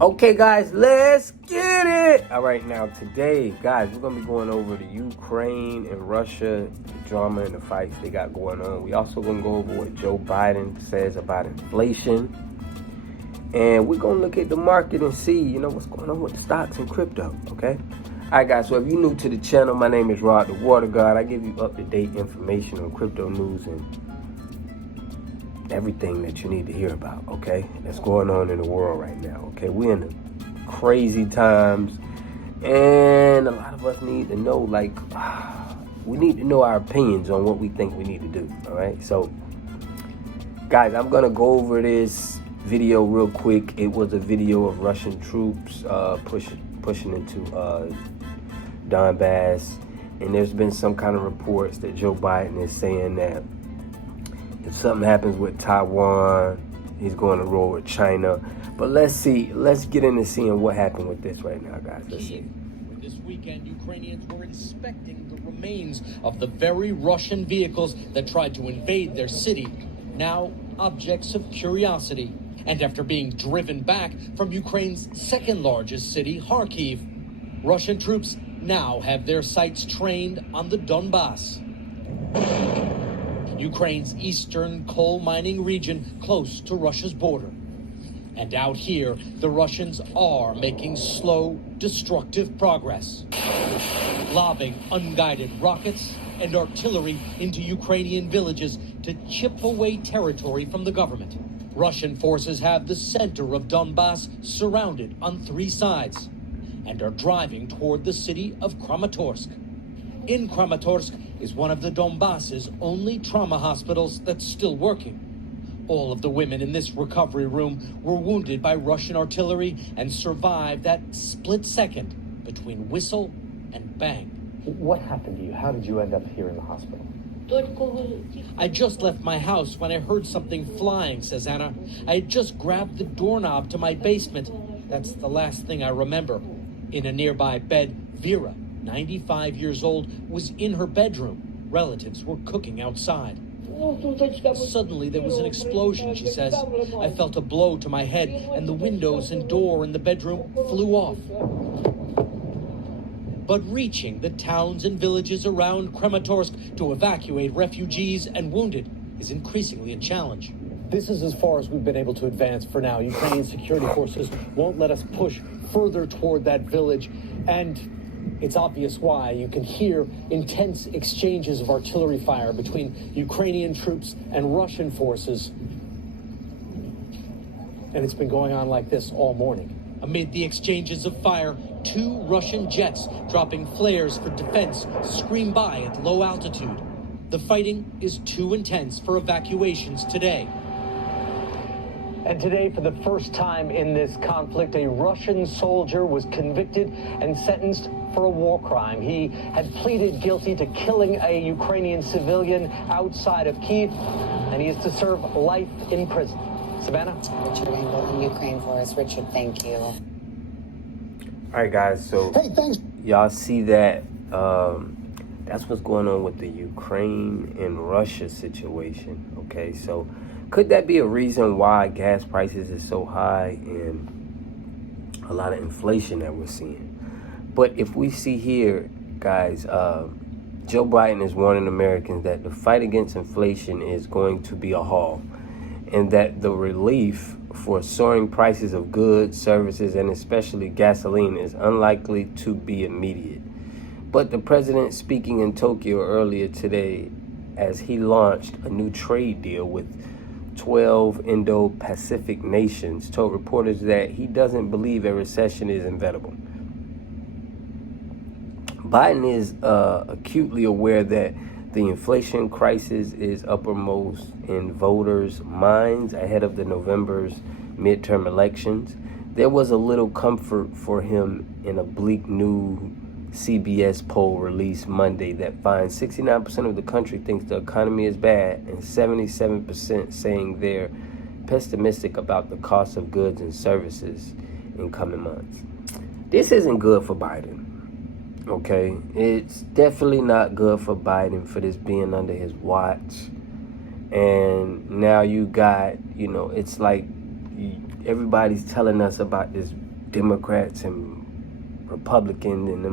Okay, guys, let's get it. All right, now today, guys, we're gonna be going over the Ukraine and Russia, the drama and the fights they got going on. We also gonna go over what Joe Biden says about inflation, and we're gonna look at the market and see, what's going on with the stocks and crypto. Okay. All right, guys. So if you're new to the channel, my name is Rod the Water God. I give you up-to-date information on crypto news and everything that you need to hear about, okay? That's going on in the world right now, okay? We're in the crazy times, and a lot of us need to know, we need to know our opinions on what we think we need to do, all right? So, guys, I'm going to go over this video real quick. It was a video of Russian troops pushing into Donbass, and there's been some kind of reports that Joe Biden is saying that if something happens with Taiwan, he's going to roll with China. But let's get into seeing what happened with this right now, guys. Let's see. This weekend, Ukrainians were inspecting the remains of the very Russian vehicles that tried to invade their city, now objects of curiosity. And after being driven back from Ukraine's second largest city, Kharkiv, Russian troops now have their sights trained on the Donbass, Ukraine's eastern coal mining region close to Russia's border. And out here, the Russians are making slow, destructive progress, lobbing unguided rockets and artillery into Ukrainian villages to chip away territory from the government. Russian forces have the center of Donbass surrounded on three sides and are driving toward the city of Kramatorsk. In Kramatorsk is one of the Donbass's only trauma hospitals that's still working. All of the women in this recovery room were wounded by Russian artillery and survived that split second between whistle and bang. What happened to you? How did you end up here in the hospital? I just left my house when I heard something flying, says Anna. I had just grabbed the doorknob to my basement. That's the last thing I remember. In a nearby bed, Vera, 95 years old, was in her bedroom. Relatives were cooking outside. Suddenly there was an explosion, she says. I felt a blow to my head and the windows and door in the bedroom flew off. But reaching the towns and villages around Kramatorsk to evacuate refugees and wounded is increasingly a challenge. This is as far as we've been able to advance for now. Ukrainian security forces won't let us push further toward that village, and it's obvious why. You can hear intense exchanges of artillery fire between Ukrainian troops and Russian forces, and it's been going on like this all morning. Amid the exchanges of fire, 2 Russian jets dropping flares for defense scream by at low altitude. The fighting is too intense for evacuations today. And today, for the first time in this conflict, a Russian soldier was convicted and sentenced for a war crime. He had pleaded guilty to killing a Ukrainian civilian outside of Kyiv, and he is to serve life in prison. Savannah? Richard Engel in Ukraine for us. Richard, thank you. All right, guys. So, hey, thanks. Y'all see that? That's what's going on with the Ukraine and Russia situation. Okay, so could that be a reason why gas prices is so high and a lot of inflation that we're seeing? But if we see here, guys, Joe Biden is warning Americans that the fight against inflation is going to be a haul, and that the relief for soaring prices of goods, services, and especially gasoline is unlikely to be immediate. But the president, speaking in Tokyo earlier today as he launched a new trade deal with 12 Indo-Pacific nations, told reporters that he doesn't believe a recession is inevitable. Biden is acutely aware that the inflation crisis is uppermost in voters' minds ahead of the November's midterm elections. There was a little comfort for him in a bleak new CBS poll released Monday that finds 69% of the country thinks the economy is bad and 77% saying they're pessimistic about the cost of goods and services in coming months. This isn't good for Biden. Okay, it's definitely not good for Biden for this being under his watch. And now you got, it's like everybody's telling us about this Democrats and Republicans and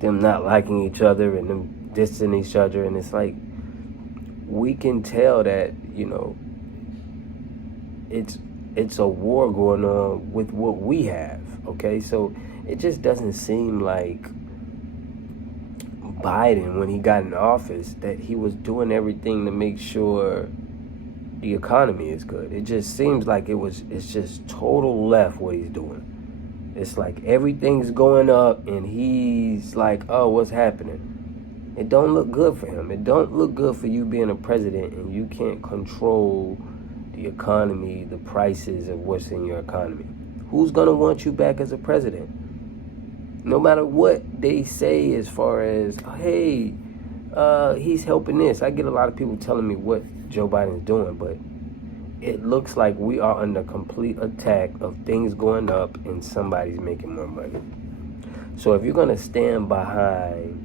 them not liking each other and them dissing each other, and it's like we can tell that, you know, it's a war going on with what we have, okay? So it just doesn't seem like Biden, when he got in office, that he was doing everything to make sure the economy is good. It just seems like it's just total left what he's doing. It's like everything's going up and he's like, oh, what's happening? It don't look good for him. It don't look good for you being a president and you can't control the economy, the prices of what's in your economy. Who's gonna want you back as a president? No matter what they say as far as, hey, he's helping this. I get a lot of people telling me what Joe Biden's doing, but it looks like we are under complete attack of things going up and somebody's making more money. So if you're going to stand behind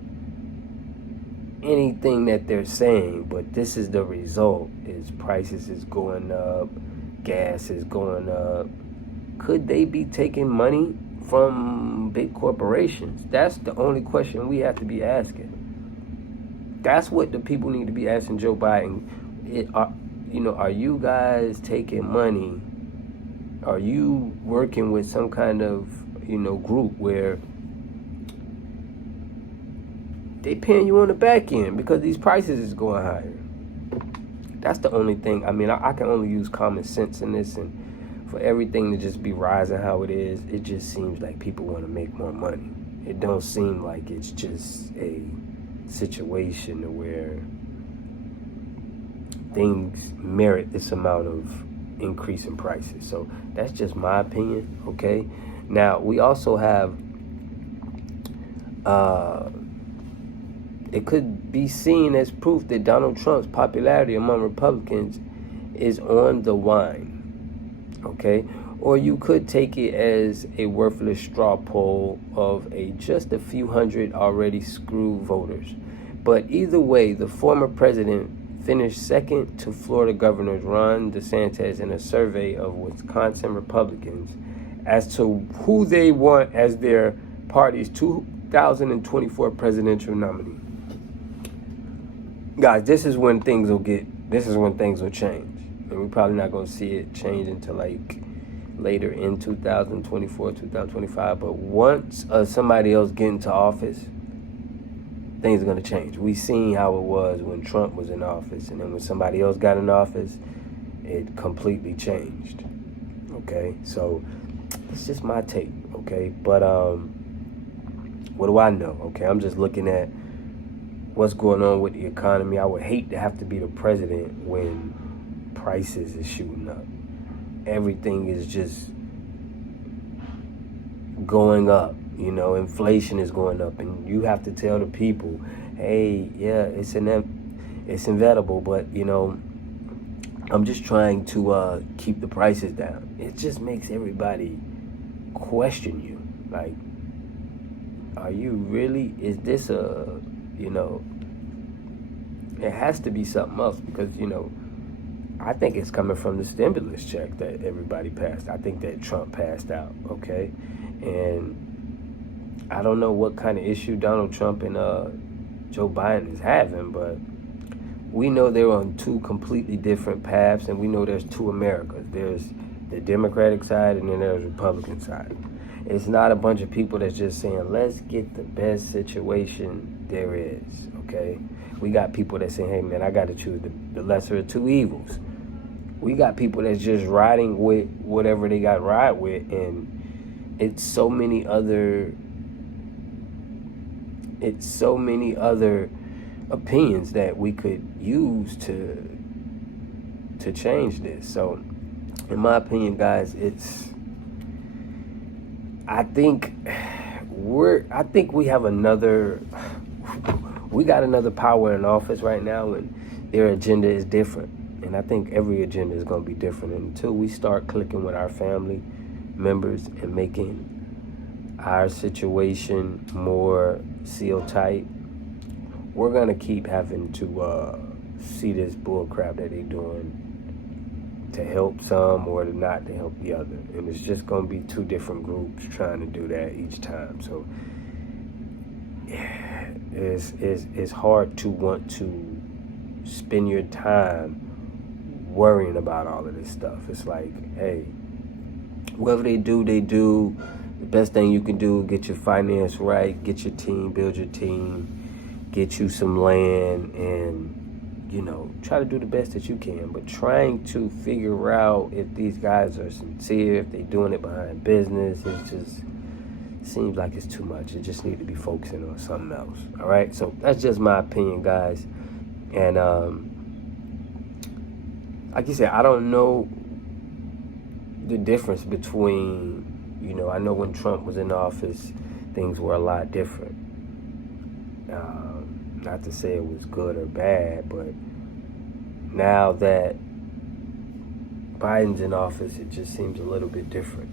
anything that they're saying, but this is the result, is prices is going up, gas is going up, could they be taking money from big corporations? That's the only question we have to be asking. That's what the people need to be asking Joe Biden. Are you guys taking money? Are you working with some kind of, group where they paying you on the back end because these prices is going higher? That's the only thing. I mean, I can only use common sense in this, and for everything to just be rising how it is, it just seems like people want to make more money. It don't seem like it's just a situation where things merit this amount of increase in prices. So that's just my opinion, okay? Now, we also have, it could be seen as proof that Donald Trump's popularity among Republicans is on the wane, okay? Or you could take it as a worthless straw poll of just a few hundred already screwed voters. But either way, the former president finished second to Florida Governor Ron DeSantis in a survey of Wisconsin Republicans as to who they want as their party's 2024 presidential nominee. Guys, this is when things will change. And we're probably not going to see it change until later in 2024, 2025. But once somebody else get into office, things are going to change. We seen how it was when Trump was in office, and then when somebody else got in office, it completely changed. Okay, so it's just my take. Okay, but what do I know? Okay, I'm just looking at what's going on with the economy. I would hate to have to be the president when prices is shooting up. Everything is just going up. Inflation is going up, and you have to tell the people, hey, yeah, it's inevitable, but I'm just trying to keep the prices down. It just makes everybody question you. Like, are you really? Is this it has to be something else, because I think it's coming from the stimulus check that everybody passed. I think that Trump passed out, okay, and I don't know what kind of issue Donald Trump and Joe Biden is having, but we know they're on two completely different paths, and we know there's two Americas. There's the Democratic side, and then there's the Republican side. It's not a bunch of people that's just saying, let's get the best situation there is, okay? We got people that say, hey, man, I got to choose the lesser of two evils. We got people that's just riding with whatever they got to ride with, and it's so many other opinions that we could use to change this. So, in my opinion, guys, I think we have we got another power in office right now, and their agenda is different. And I think every agenda is going to be different until we start clicking with our family members and making our situation more seal tight. We're going to keep having to see this bull crap that they're doing to help some or to not to help the other. And it's just going to be two different groups trying to do that each time. So yeah, it's hard to want to spend your time worrying about all of this stuff. It's like, hey, whatever they do, they do. The best thing you can do, get your finance right, get your team, build your team, get you some land, and try to do the best that you can. But trying to figure out if these guys are sincere, if they're doing it behind business, it just seems like it's too much. It just need to be focusing on something else. All right, so that's just my opinion, guys. And like you said, I don't know the difference between, I know when Trump was in office, things were a lot different. Not to say it was good or bad, but now that Biden's in office, it just seems a little bit different.